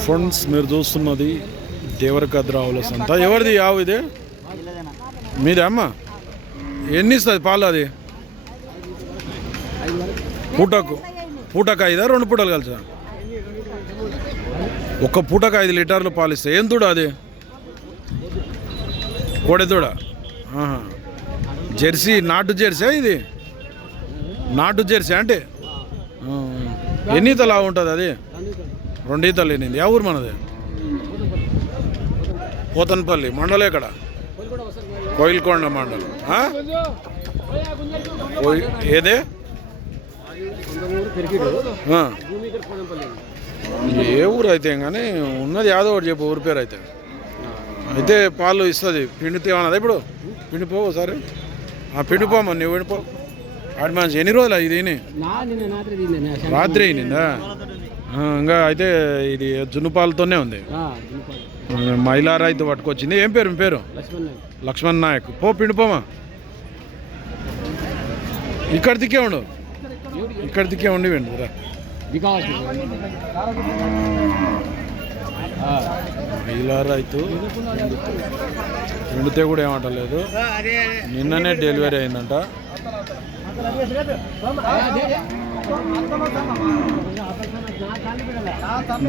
Friends మీరు చూస్తున్నది దేవరకద్రావుల సంత. ఎవరిది ఆవు ఇది? మీదే అమ్మ? ఎన్ని ఇస్తుంది పాలు అది? పూటకు పూటకు ఐదా? రెండు పూటలు కలిసా? ఒక్క పూటకు ఐదు లీటర్లు పాలు ఇస్తాయి ఏం దూడ అది? కోడెదూడ దూడ జెర్సీ నాటు జెర్సీ ఇది? నాటు జెర్సీ అంటే? ఎన్ని తలా ఉంటుంది అది? రెండు ఈతలు ఏ ఊరు మనది? పోతన్పల్లి. మండలం ఎక్కడ? కోయిల్కొండ మండలం. ఆ? ఏదే? ఆ. ఏ ఊరు అయితే కానీ ఉన్నది యాదో ఒకటి చెప్పు ఊరి పేరు అయితే. అయితే పాలు ఇస్తుంది పిండితే ఏమన్నది? ఇప్పుడు పిండిపో ఒకసారి. ఆ పిండిపోమ్మ నువ్వు పిండిపో ఆడి మనిషి ఎన్ని రోజులు ఇది? రాత్రి అయినిందా ఆ, ఇంకా అయితే ఇది జున్ను పాలతోనే ఉంది మహిళా రైతు పట్టుకొచ్చింది. ఏం పేరు మీ పేరు? లక్ష్మణ్ నాయక్. పో పిండిపోమా ఇక్కడ దిక్కే ఉండు. ఇక్కడ దిక్కే ఉండి వెండు రా. మహిళా రైతు. ఎండితే కూడా ఏమంటలేదు నిన్ననే డెలివరీ అయిందంట.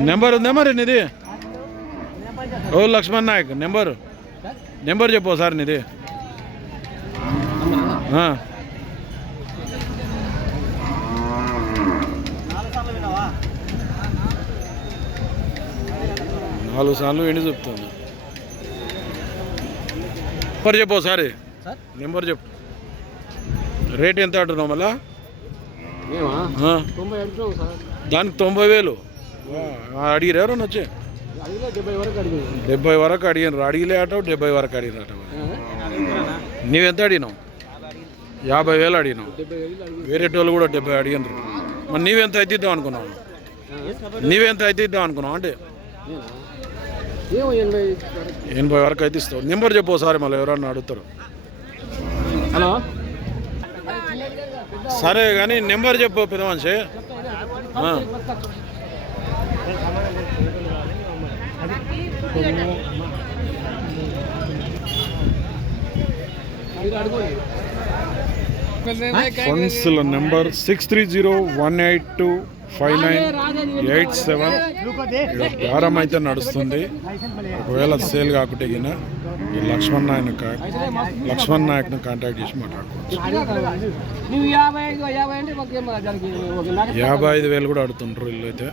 నెంబర్ ఉందా మరి నీది ఓ లక్ష్మణ్ నాయక్ నెంబర్. నెంబర్ చెప్పు నీది ఆ. నాలుగు సార్లు ఎండి చెప్తుంది నెంబర్ చెప్పు ఒకసారి. నెంబర్ చెప్పు. రేట్ ఎంత అంటున్నావు మళ్ళా? సార్ దానికి తొంభై వేలు. అడిగిరు ఎవరన్నా వచ్చి డెబ్బై వరకు అడిగినారు. అడిగిలే ఆటో డెబ్బై వరకు అడిగినట నీవెంత అడిగినావు? యాభై వేలు అడిగినావు. వేరే వాళ్ళు కూడా డెబ్బై అడిగినారు. మరి నీవెంత అయితే ఇద్దాం అనుకున్నావు? నీవెంత అయితే ఇద్దాం అనుకున్నావు? అంటే ఎనభై వరకు అయితే ఇస్తావు నెంబర్ చెప్పు ఒకసారి మళ్ళీ ఎవరన్నా అడుగుతారు. హలో? సరే కానీ నెంబర్ చెప్పు పెద్ద మనిషి అడుగు. ఫండ్స్ల number six three zero one eight two five nine eight seven బేరం అయితే నడుస్తుంది. ఒకవేళ సేల్ కాకుంటే గిన ఈ లక్ష్మణ్ నాయక్ లక్ష్మణ్ నాయక్ని కాంటాక్ట్ చేసి మాట్లాడుకోవచ్చు. యాభై ఐదు వేలు కూడా అడుగుతుంటారు వీళ్ళు అయితే.